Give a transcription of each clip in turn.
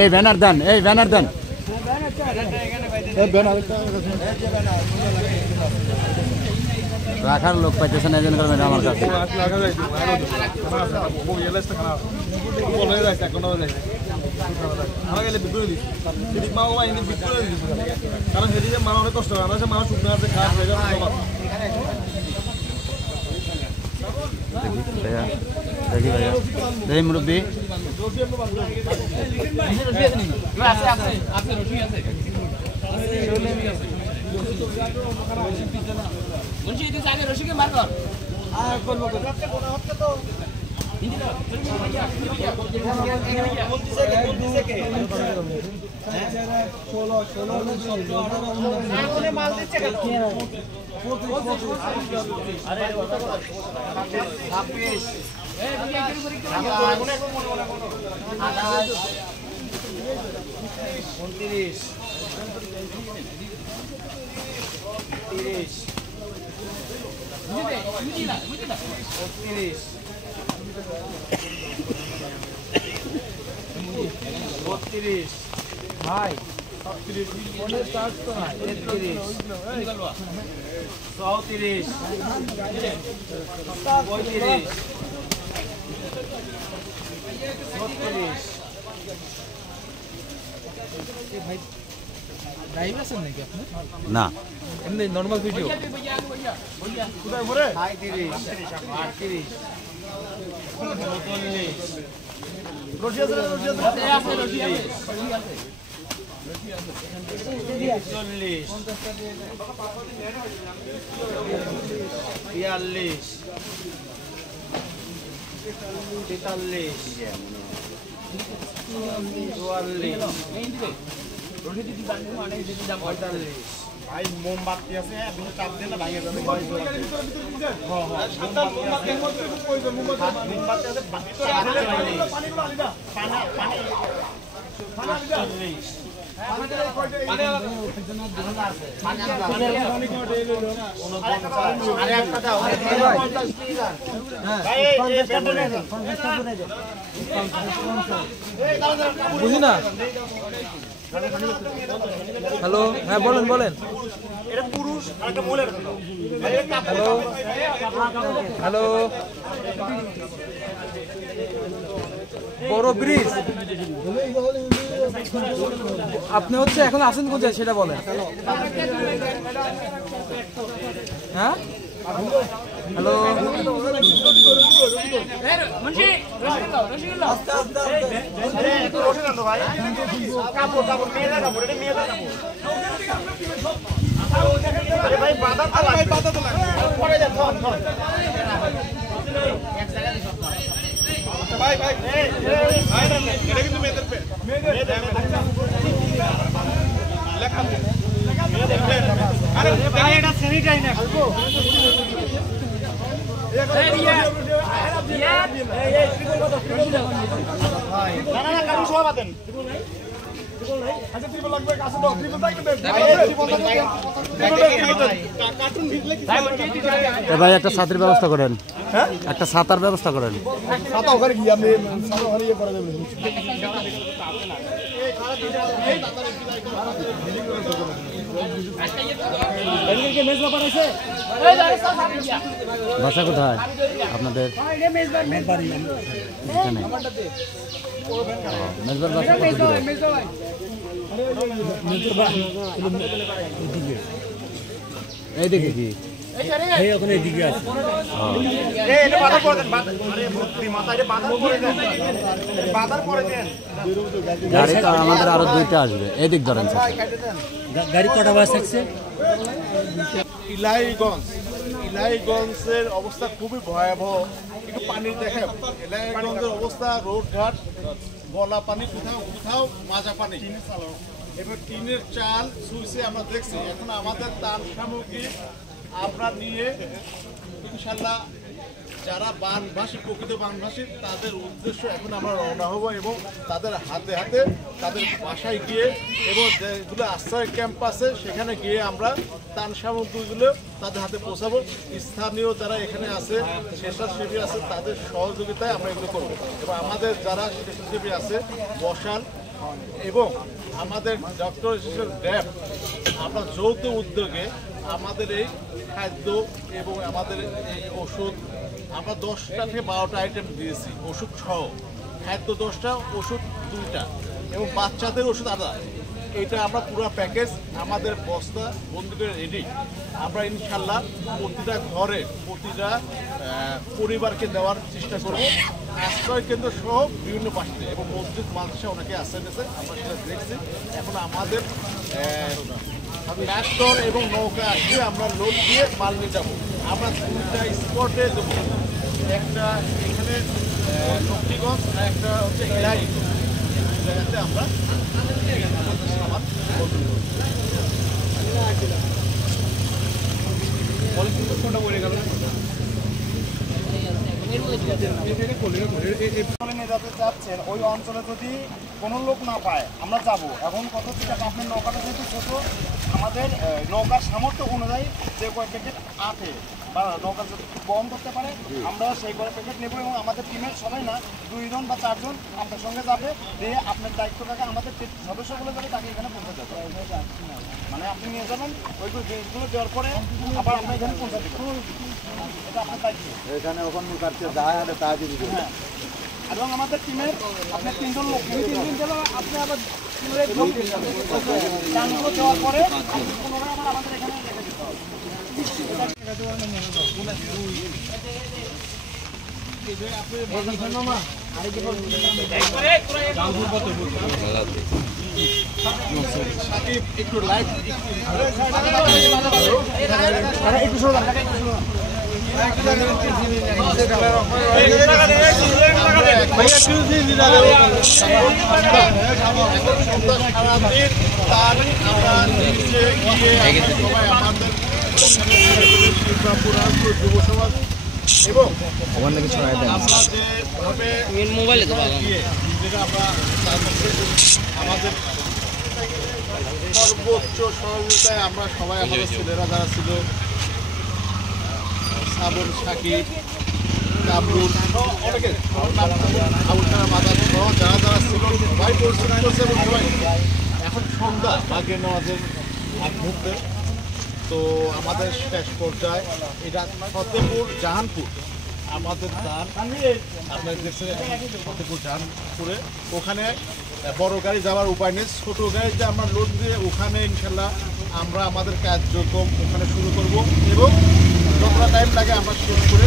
এই ব্যানার দেন, এই ব্যানার দেন। রাখার লোক পাইতেছে না, এই জন্য করবেন আমার কাছে। কারণ সেদিকে মা অনেক কষ্ট হয়, মা শুকনো আছে, খারাপ হয়ে যাবে। দেখি ভাইয়া, দেখি মুরব্বী। ভাই 34 না এমনি নরমাল ভিডিও ভাই মোমবাতি আছে, চাপ দিয়ে না ভাঙে যাবে। বুঝি না। হ্যালো, হ্যাঁ বলেন বলেন। হ্যালো হ্যালো, বড় ব্রিজ। আপনি হচ্ছে এখন আছেন কোথায় সেটা বলেন। হ্যাঁ হ্যালো, ভাই একটা ছাতির ব্যবস্থা করেন, একটা ছাতার ব্যবস্থা করেন। বাসা কোথায় আপনাদের? মেজবার বাসা এইদিকে কি এদিকে আছে। গাড়ি তো আমাদের আরো দুইটা আসবে, এদিক ধরেন। গাড়ি কটা বাস থাকছে? ইলাইগঞ্জের অবস্থা খুবই ভয়াবহ। একটু পানি দেখেন, ইলাইগঞ্জের অবস্থা, রোডঘাট গলা পানি, কোথাও কোথাও মাজা পানি, এবার টিনের চাল সুইচে আমরা দেখছি। এখন আমাদের ত্রাণ সামগ্রী আমরা নিয়ে ইনশাল্লাহ যারা বানভাসী, প্রকৃত বানভাসী, তাদের উদ্দেশ্য এখন আমরা রওনা হব এবং তাদের হাতে হাতে তাদের বাসায় গিয়ে এবং যেগুলো আশ্রয় ক্যাম্প আছে সেখানে গিয়ে আমরা ত্রাণ সামগ্রীগুলো তাদের হাতে পৌঁছাবো। স্থানীয় যারা এখানে আছে, স্বেচ্ছাসেবী আছে, তাদের সহযোগিতায় আমরা এগুলো করবো। এবং আমাদের যারা স্বেচ্ছাসেবী আছে বসান এবং আমাদের ডক্টর র্যাব, আমরা যৌথ উদ্যোগে আমাদের এই খাদ্য এবং আমাদের এই ওষুধ আমরা 10টা থেকে 12টা আইটেম দিয়েছি, ওষুধ সহ। খাদ্য 10টা, ওষুধ 2টা এবং বাচ্চাদের ওষুধ আলাদা। এটা আমরা পুরো প্যাকেজ আমাদের বস্তা বন্ধ করে রেডি। আমরা ইনশাল্লাহ প্রতিটা ঘরে, প্রতিটা পরিবারকে দেওয়ার চেষ্টা করব। আশ্রয় কেন্দ্র সহ বিভিন্ন পাশে এবং মসজিদ মাদ্রাসা অনেকে আশ্রয় নিয়েছে, আমরা সেটা দেখছি। এখন আমাদের ট্রাক্টর এবং নৌকা আসলে আমরা লোড দিয়ে মাল নিয়ে যাবো। আমরা 2টা স্পটে দেবো, একটা এখানে লক্ষ্মীগঞ্জ আর একটা হচ্ছে ইলাইগঞ্জ। এই জায়গাতে আমরা আমার যাচ্ছেন ওই অঞ্চলে যদি কোনো লোক না পায় আমরা যাব। এখন কত থেকে আপনার নৌকাটা যেহেতু ছোট, আমাদের নৌকার সামর্থ্য অনুযায়ী যে কয় প্যাকেট আছে বা নৌকা বহন করতে পারে আমরা সেই কয় প্যাকেট নেব। এবং আমাদের টিমের সবাই না 2 জন বা 4 জন আপনার সঙ্গে যাবে, দিয়ে আপনার দায়িত্ব থাকে আমাদের সদস্যগুলো যাবে, তাকে এখানে পৌঁছে যাবে। মানে আপনি নিয়ে যাবেন, ওইগুলো জিনিসগুলো দেওয়ার পরে আবার আমরা এখানে পৌঁছে দেবেন। এটা আপনার দায়িত্ব। এখানে ওখানে কাটতে যায় আর তা দিয়ে দিবেন। হ্যাঁ, এবং আমাদের টিমের আপনার 3 জন লোক, 3 দিন গেল আপনি আবার জানগুলো দেওয়ার পরে পুনরায় আবার আমাদের এখানে রেখে দিতে হবে। একটু লাইভ যুব সমাজ এবং আমরা যেভাবে মোবাইলে যেটা আমরা আমাদের সর্বোচ্চ সহযোগিতায় আমরা সবাই, আমাদের ছেলেরা যারা ছিল, সাবন, সাকিব, কাবুল, অনেকে আবুলখানা মাদার সহ যারা যারা ছিল সবাই পরিশ্রম করছে এবং সবাই এখন সন্ধ্যা আগে নেওয়াদের এক মুহূর্তে। তো আমাদের শেষ পর্যায়ে এটা ফতেপুর জাহানপুর আমাদের তার আপনার দেখছেন, ফতেপুর জাহানপুরে ওখানে বড় গাড়ি যাওয়ার উপায় নেই, ছোটো গাড়িতে আমরা লোড দিয়ে ওখানে ইনশাল্লাহ আমরা আমাদের কার্যক্রম ওখানে শুরু করব এবং যতটা টাইম লাগে আমরা শেষ করে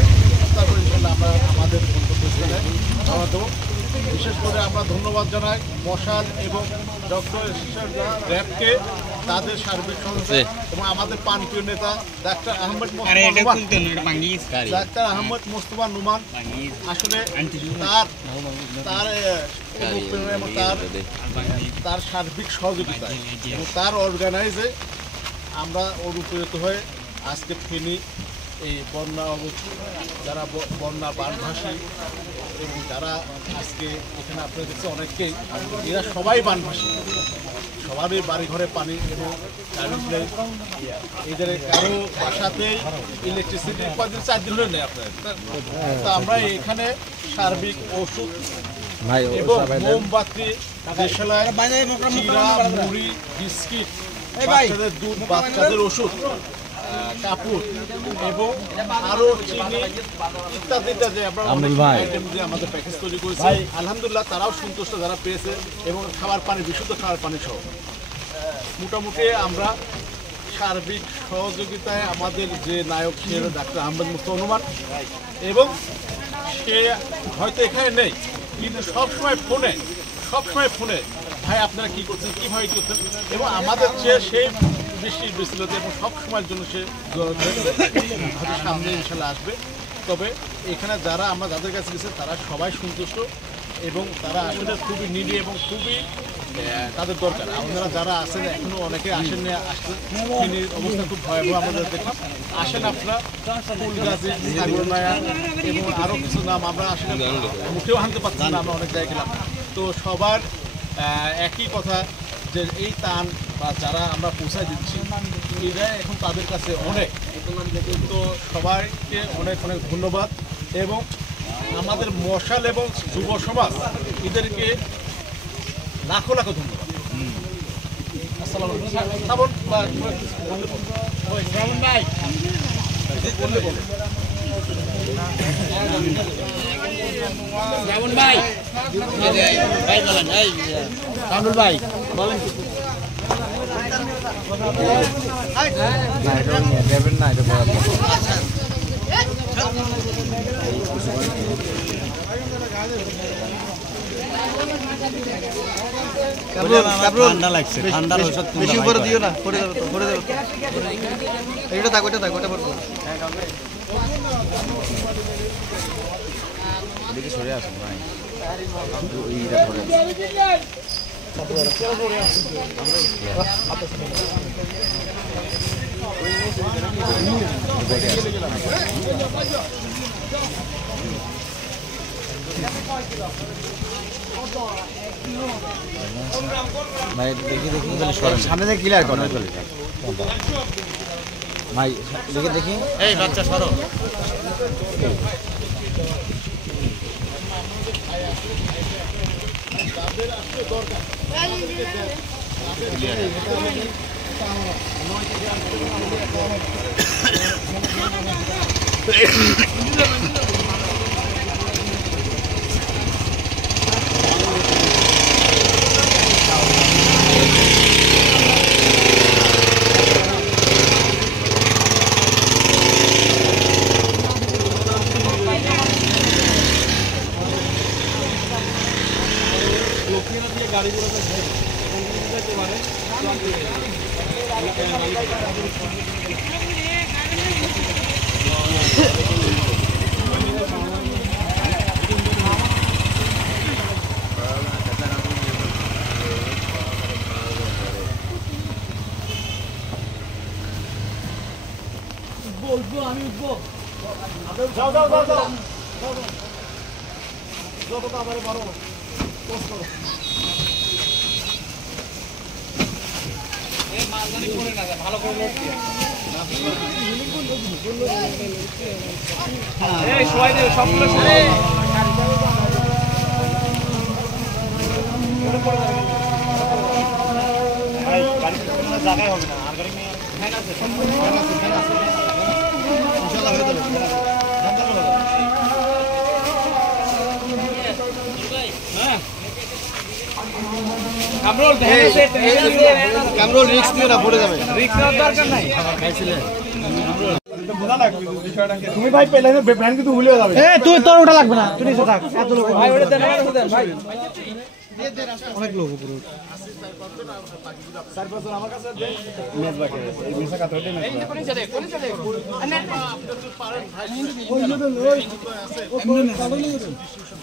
তারপর ইনশাল্লাহ আমরা আমাদের গন্তব্যস্থলে রওনা দেবো। বিশেষ করে আমরা ধন্যবাদ জানাই মশাল এবং ডক্টর র্যাবকে, তাদের সার্বিক সহযোগিতা এবং আমাদের প্রাণপ্রিয় নেতা ডাক্তার আহমেদ মোস্তফা নুমান। আসলে তার সার্বিক সহযোগিতা এবং তার অর্গানাইজে আমরা অনুপ্রেরিত হয়ে আজকে ফেনী এই বন্যা যারা বন্যা বানভাসী এবং যারা আজকে এখানে আপনারা দেখছেন অনেককেই, এরা সবাই বানভাসী, সবারই বাড়ি ঘরে পানি এবং এদের কারো বাসাতেই ইলেকট্রিসিটি 4 দিন হলে নেই আপনার। তা আমরা এখানে সার্বিক ওষুধ এবং মোমবাতি, দেশালাই, চিরা, মুড়ি, বিস্কিট, বাচ্চাদের দুধ, বাচ্চাদের ওষুধ, কাপড় এবং আরো চিনি ইত্যাদি ইত্যাদি আমরা আইটেম দিয়ে আমাদের প্যাকেজ তৈরি করেছি। আলহামদুলিল্লাহ তারাও সন্তুষ্ট যারা পেয়েছে এবং খাবার পানি, বিশুদ্ধ খাবার পানি সহ মোটামুটি আমরা সার্বিক সহযোগিতায় আমাদের যে নায়ক সে ডাক্তার আহমেদ মোস্তফা নুমান এবং সে হয়তো এখানে নেই কিন্তু সবসময় ফোনে ভাই আপনারা কী করছেন, কীভাবে করছেন এবং আমাদের চেয়ে সেই বেশি বিস্তৃত এবং সব সময়ের জন্য সে সামনে ইনশাল্লাহ আসবে। তবে এখানে যারা আমরা যাদের কাছে গেছে তারা সবাই সন্তুষ্ট এবং তারা আসলে খুবই নিডি এবং খুবই তাদের দরকার। আপনারা যারা আছেন এখনো অনেকে আসেন না, আসছেন ফেনীর অবস্থা খুব ভয়াবহ আমাদের দেখলাম। আসেন আপনারা ফুলগাজী, সাগরনায়া এবং আরও কিছু নাম আমরা আসলে মুখেও আনতে পারছি না, আমরা অনেক জায়গায় গেলাম। তো সবার একই কথা যে এই টান বা যারা আমরা পৌঁছায় দিচ্ছি এটা এখন তাদের কাছে অনেক। তো সবাইকে অনেক অনেক ধন্যবাদ এবং আমাদের মশাল এবং যুব সমাজ এদেরকে লাখো লাখো ধন্যবাদ। আসসালামু আলাইকুম। শ্রাবণ ভাই বললে বলে শ্রাবণ ভাই ভাই বলেন, এই কামরুল ভাই বলেন কিছু। না এটা দেবেন না, এটা বলার ঠান্ডা লাগছে, ঠান্ডার ওষুধ বেশি করে দিও না, করে দেবো করে দেবো। এটা থাক, ওটা থাক, ওটা বলবো এদিকে সরে আসুন ভাই, এইটা ধরে ভাই দেখি দেখি সামনে থেকে ক্লিয়ার করো চলে যান ভাই, দেখি দেখি এই বাচ্চা সরো। যাও যাও যাও যাও যত তাড়াতাড়ি পারো পোস্ট করো। ভালো করে লোড দিয়ে এই সবাই দেবে সবগুলো সবাই ভাই গাড়ি কোনো জায়গায় হবে না, আর গাড়ি নিয়ে ফ্যান আছে, ফ্যান আছে, ফ্যান আছে ইনশাআল্লাহ হয়ে যাবে। কামরুল রিস্ক দিয়ে না পড়ে যাবে, রিস্ক নেওয়ার দরকার নাই। তুমি ভাই পেলে ব্র্যান্ড কিন্তু ভুলে যাবে। তুই তোর ওটা লাগবে না, তুই নিচে থাক। এত লোক ভাই ওটা দেন, ওটা দেন ভাই। অনেক লোক পুরো আমার কাছে ম্যাচ বাকি এই মিশা কথা হইতে না কোন চলে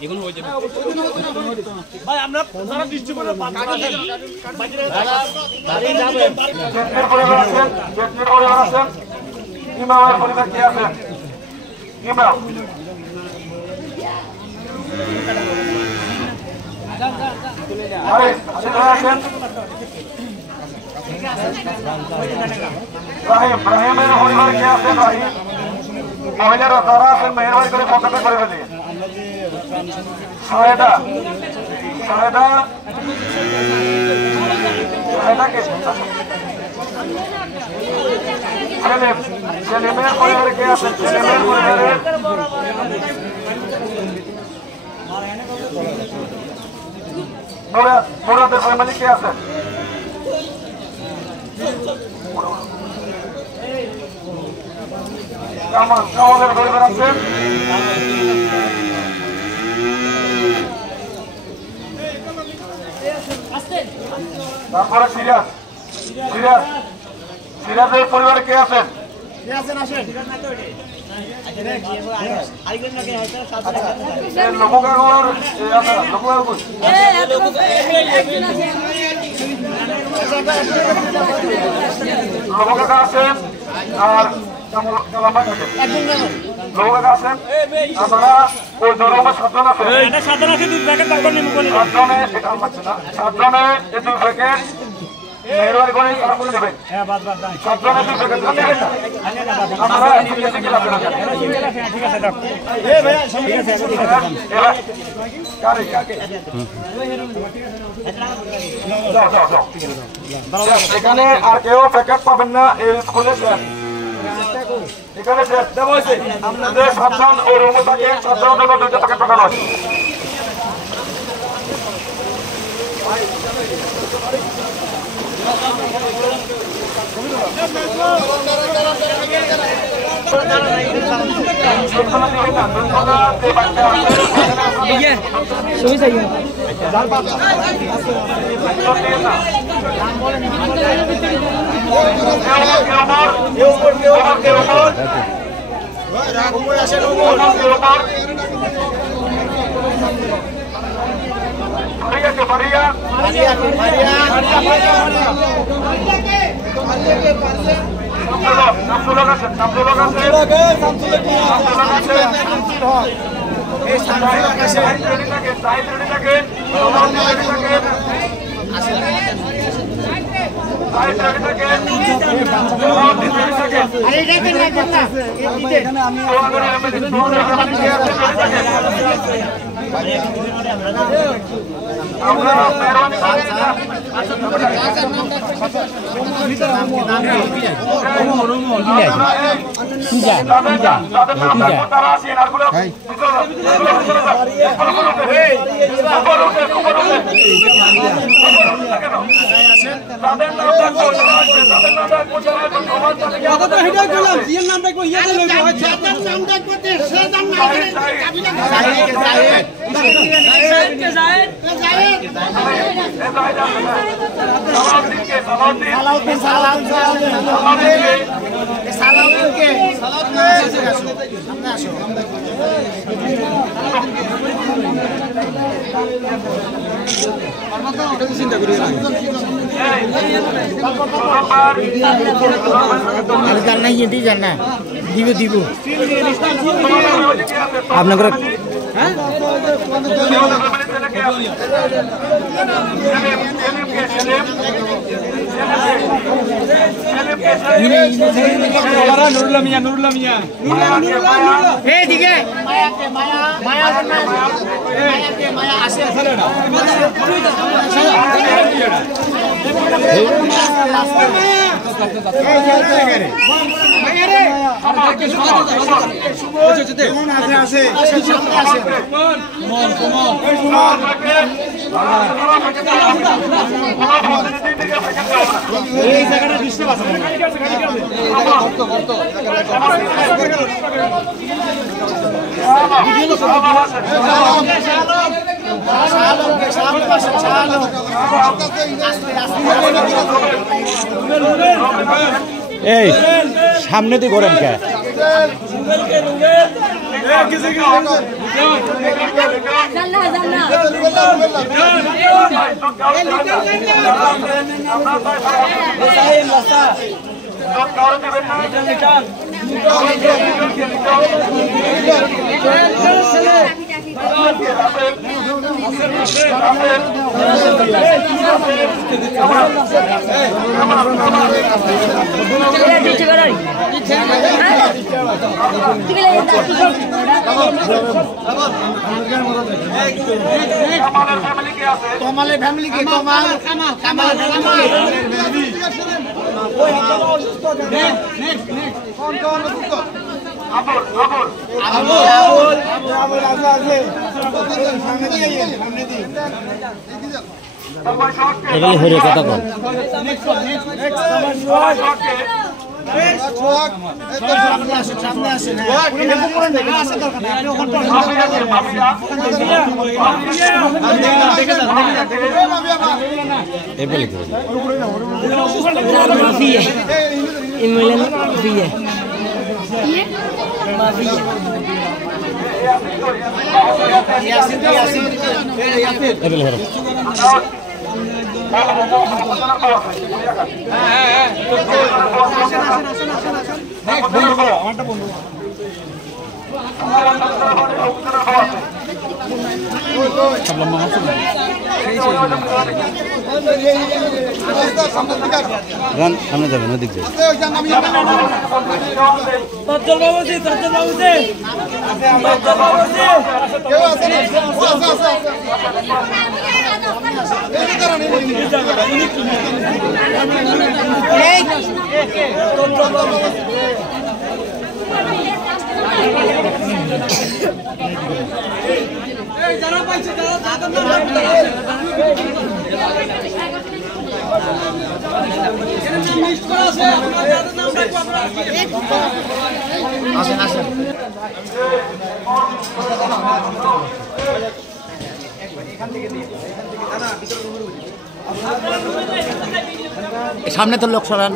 এগুলো হয়ে যাবে ভাই। আমরা যারা ডিস্ট্রিবিউটর বাকি দাঁড়িয়ে যাবে জেটনির পরিবার আছেন, জেটনির পরিবার আছেন, ইমামের পরিবার কি আছে? ইমাম আরে সেটা আছেন রাহিম, রাহিমের পরিবার কে আছেন? রাহিম মহিলারা যারা আছেন মেহরবানি করে পকেটে করে ফেলি। সহায়তা সহায়তা সহায়তা কে? সেলিম, সেলিমের পরিবারে কে আছেন? সেলিমের পরিবারে মুরাদের ফ্যামিলি কে আছেন? কামালের পরিবার আছেন? তারপরে সিরাজ, সিরাজ সিরাজের পরিবারে কে আছেন? লোকাকা আছেন আর লোকাকা আছেন। আপনারা ওই জরুরি সাবধান আছেন, সাবধানে এই 2 প্যাকেট মেহরবানি করে তারা করে দেবেন। সাবধানে 2 প্যাকেট নেবেন না আপনারা। ঠিক আছে ঠিক আছে এখানে আর কেউ প্যাকেট পাবেন না এই স্কুলে। এখানে দেওয়া হয়েছে আপনাদের সাবধান ও রুমে থাকে সাবধান জন্য 2টা প্যাকেট পাঠানো আছে। আপনাদের এই সামনে দিয়ে করেন কে তোমালের ফ্যামিলি কে তোমাল কামাল কামাল এগুলি হরে কথা বল সামনে যাবেন ওদিক যাবেন সামনে তো লোক সরান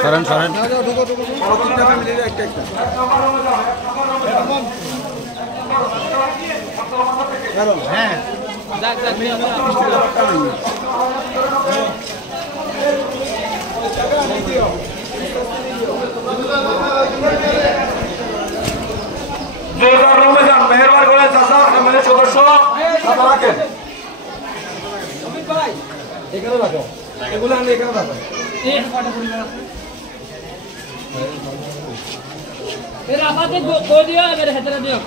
সরেন সরেন হ্যাঁ মেহরবানি করে চাচা ফ্যামিলির সদস্য রাখেন এখানে রাখো এগুলো আমি এখানে রাখো फिर आपाते को दिया मेरे हेतरा दियो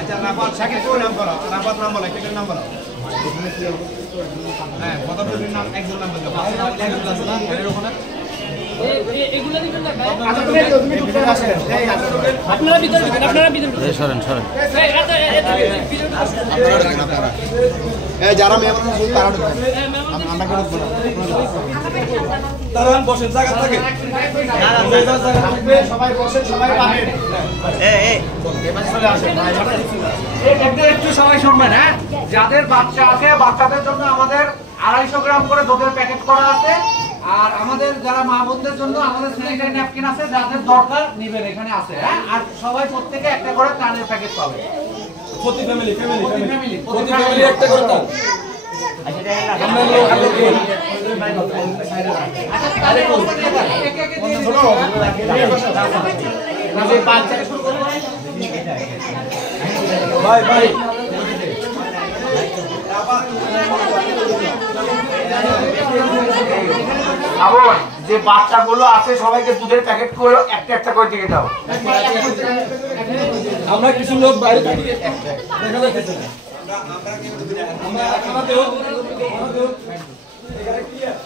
আচ্ছা রাফাত শাকিব কোন নাম করো রাফাত নাম বলো একটা নাম বলো হ্যাঁ কতজনের নাম একজন নাম বলো একজন আছে না এর ওখানে এগুলা দিবেন না আচ্ছা তুমি ভিতরে আসেন এই আপনারা ভিতরে ঢুকেন আপনারা ভিতরে ঢুকেন সরেন সরেন এই যারা মেহমান আছে তারা ঢুকবেন আমরা কেন ঢুকবো তারা বসেন জায়গা থাকে সবাই বসেন সবাই পাবেন একটু সবাই শুনবেন হ্যাঁ যাদের বাচ্চা আছে বাচ্চাদের জন্য আমাদের 250 গ্রাম করে দুধের প্যাকেট করা আছে আর আমাদের যারা মা বোনদের জন্য আমাদের স্যানিটারি ন্যাপকিন আছে যাদের দরকার নেবেন এখানে আছে হ্যাঁ আর সবাই প্রত্যেকে একটা করে ত্রাণের প্যাকেট পাবে প্রতি ফ্যামিলি প্রতি ফ্যামিলি একটা করে দাও ভাই ভাই আবার যে বাচ্চাগুলো আছে সবাইকে দুধের প্যাকেট করে একটা একটা করে দিয়ে দাও আমরা কিছু লোক বাইরে থেকে দেখা যাচ্ছে না আমরা আমাদেরও এখানে ক্লিয়ার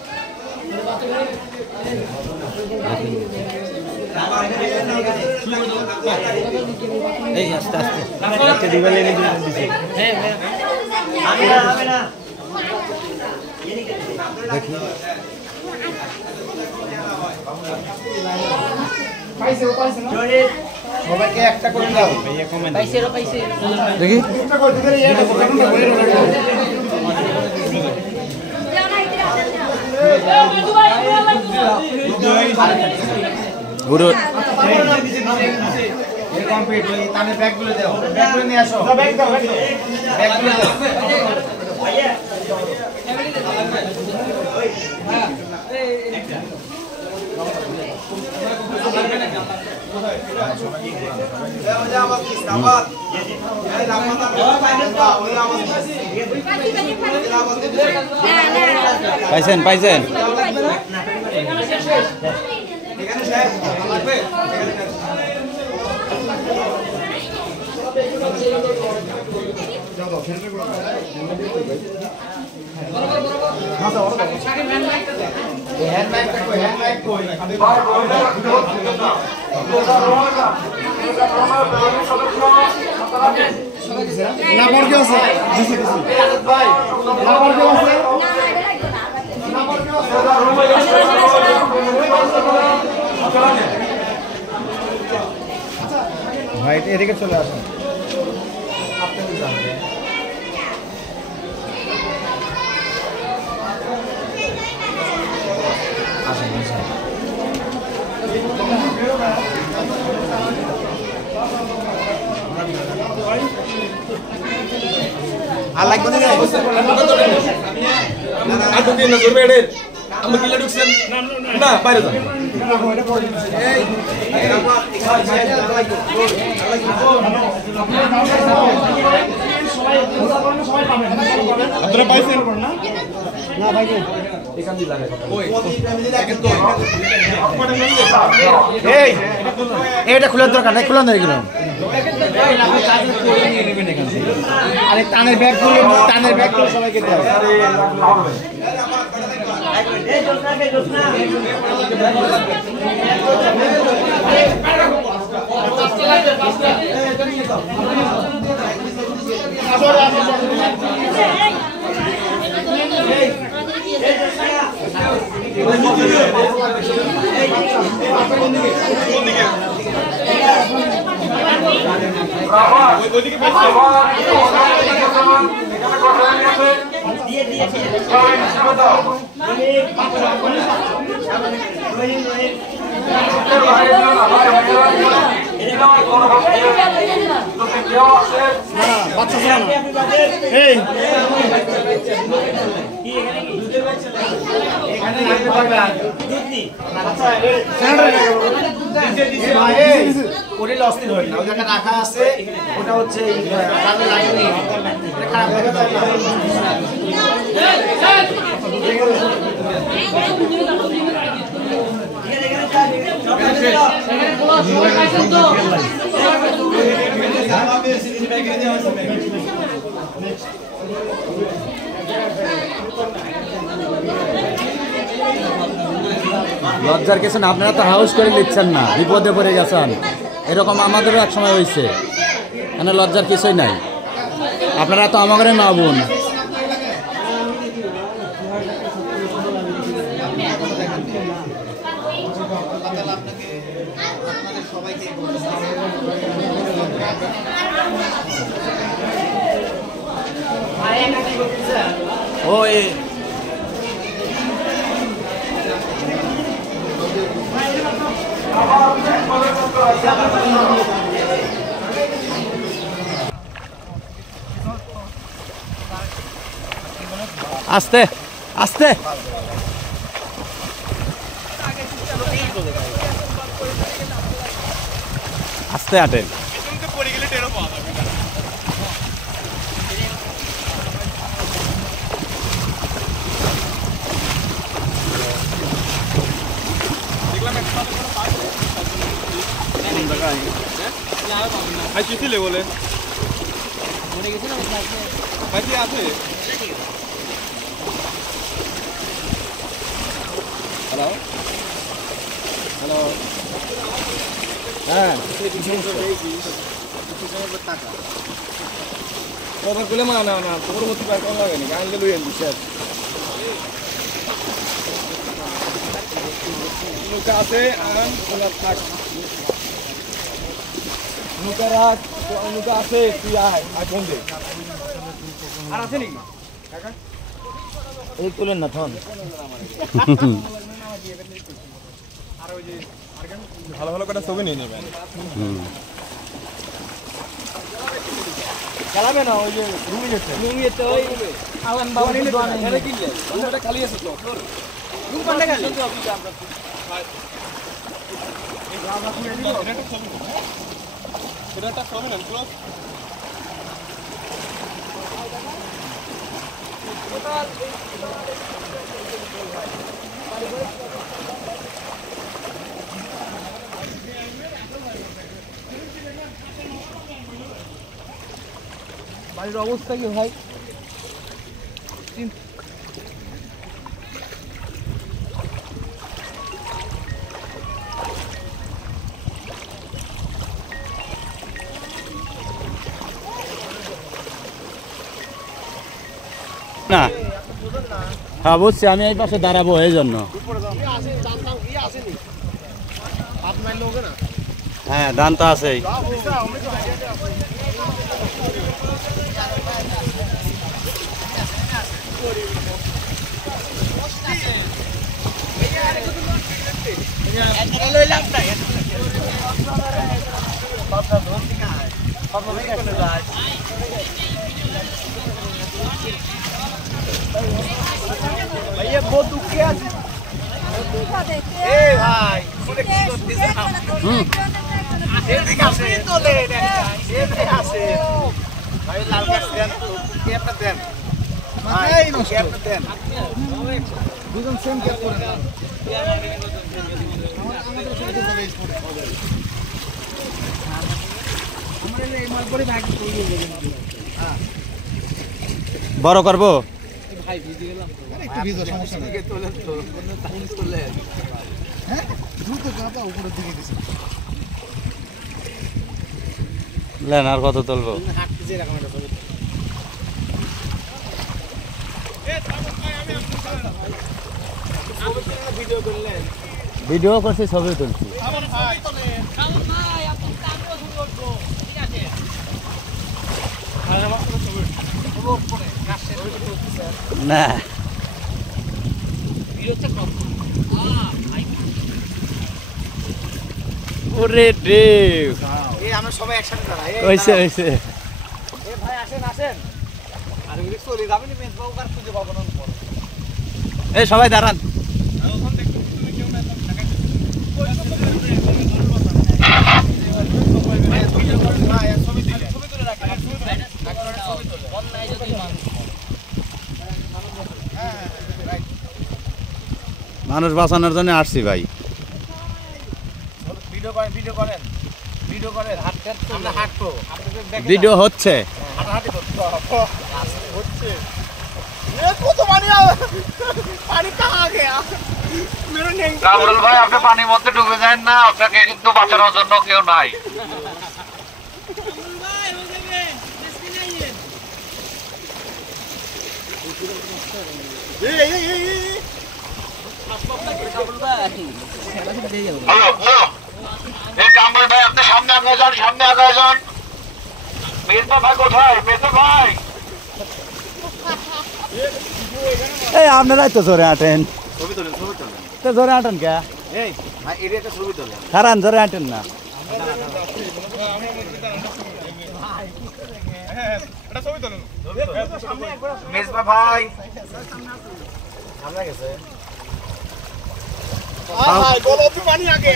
এই আস্তে আস্তে একটা দিবালে রেডি করে দিছি আমি না হবে না দেখি পাইছে না সবাইকে একটা করে দাও পাইছে দেখি একটা করে দিলে এটা কোনটা করে গুরু কমপ্লিট ওই তানের ব্যাগগুলো দাও ব্যাগগুলো নিয়ে আসো ব্যাগগুলো দাও পাইছেন পাইছেন ভাই এদিকে চলে আসুন আর লাগবে না আর ঢুকিয়ে না ধরবে এদের আমরা কিলা ঢুকছেন না বাইরে যান আপনারা পাইছেন না ভাই এখান দিয়ে লাগে এই এটা খোলার দরকার নাই খোলা নাই এগুলো আরে টানের ব্যাগগুলো সবাইকে দাও ওটা অস্থির হয় না ওই জায়গায় রাখা আছে ওটা হচ্ছে লজ্জার কিছু না, আপনারা তো হাউস করে নিচ্ছেন না, বিপদে পড়ে গেছেন। এরকম আমাদেরও এক সময় হয়েছে, মানে লজ্জার কিছুই নাই। আপনারা তো আমাদের মা বোন। ওই আস্তে আস্তে আস্তে আটেন। বলে আছে হ্যালো হ্যালো হ্যাঁ গুলো মা না না পরবর্তী বার করা লাগে না গানলে লই আনবি স্যার নৌকা আছে আরাম খোলা থাক নৌকা রাখ নৌকা আছে তুই আয় আর কোন দে আর আছে নাকি কাকা এই তুলেন না থন আর ওই যে ভালো ভালো করে ছবি নিয়ে নেবেন খেলাবে না ওই যে রুমি গেছে লুঙ্গি তো ওই আলাম বাবা এখানে কিনলে রুমটা খালি আছে তো রুম পাল্টে খালি এটা একটা ছবি না ক্লোজ বাড়ির অবস্থা কি ভাই না হ্যাঁ বুঝছি আমি এই পাশে দাঁড়াবো এই জন্য হ্যাঁ ধান তো আছেই ভাইয়া বহুত দুঃখে আছে এ ভাই শুনে কি করতেছ এদিকে আসে তোলে এদিকে আসে ভাই লাল গাছ দেন কি একটা দেন ভাই কি একটা দেন দুজন সেম কেস করে আমাদের সাথে বেশ করে আমরা এই মাল করে ভাগ করে দেবেন হ্যাঁ বড় করবো ভাই ভিজে গেলাম একটু ভিজে সমস্যা নেই তোলে তো টাইম তোলে হ্যাঁ দ্রুত গাটা উপরের দিকে গেছে লেন আর কত তুলবো হাঁটতে যে রকম একটা ছবি ভিডিও করলেন ভিডিও করছি ছবি তুলছি না ওরে দেব এই আমরা সবাই একসাথে দাঁড়াই হইছে হইছে এ ভাই আসেন আসেন আর ওই চলে যাবেন মেজবাবু কার খুঁজে পাবো না পরে এই সবাই দাঁড়ান মানুষ বাঁচানোর জন্য আসছি ভাই ভিডিও করেন ভিডিও করেন ভিডিও করেন হাঁটতে আমরা হাঁটবো আপনাদের দেখে ভিডিও হচ্ছে হাঁটাহাঁটি করতে হচ্ছে এ কত পানি পানি কাহা গয়া মেরে নেই কামরুল ভাই আপনি পানির মধ্যে ডুবে যান না আপনাকে কিন্তু বাঁচানোর জন্য কেউ নাই কামরুল ভাই আপনি সামনে আগে যান মির্জা ভাই কোথায় মির্জা ভাই এই আপনারাই তো জোরে আটেন ছবি তোলেন তো জোরে আটেন কে এই ভাই এর একটা ছবি তোলেন খারান জোরে আটেন না মেজবা ভাই সামনে গেছে ভাই বলো তুমি পানি আগে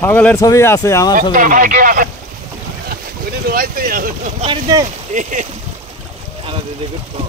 পাগলের ছবি আছে আমার ছবি নাই ওটা রোয়াইতে আর দে আরে দেখো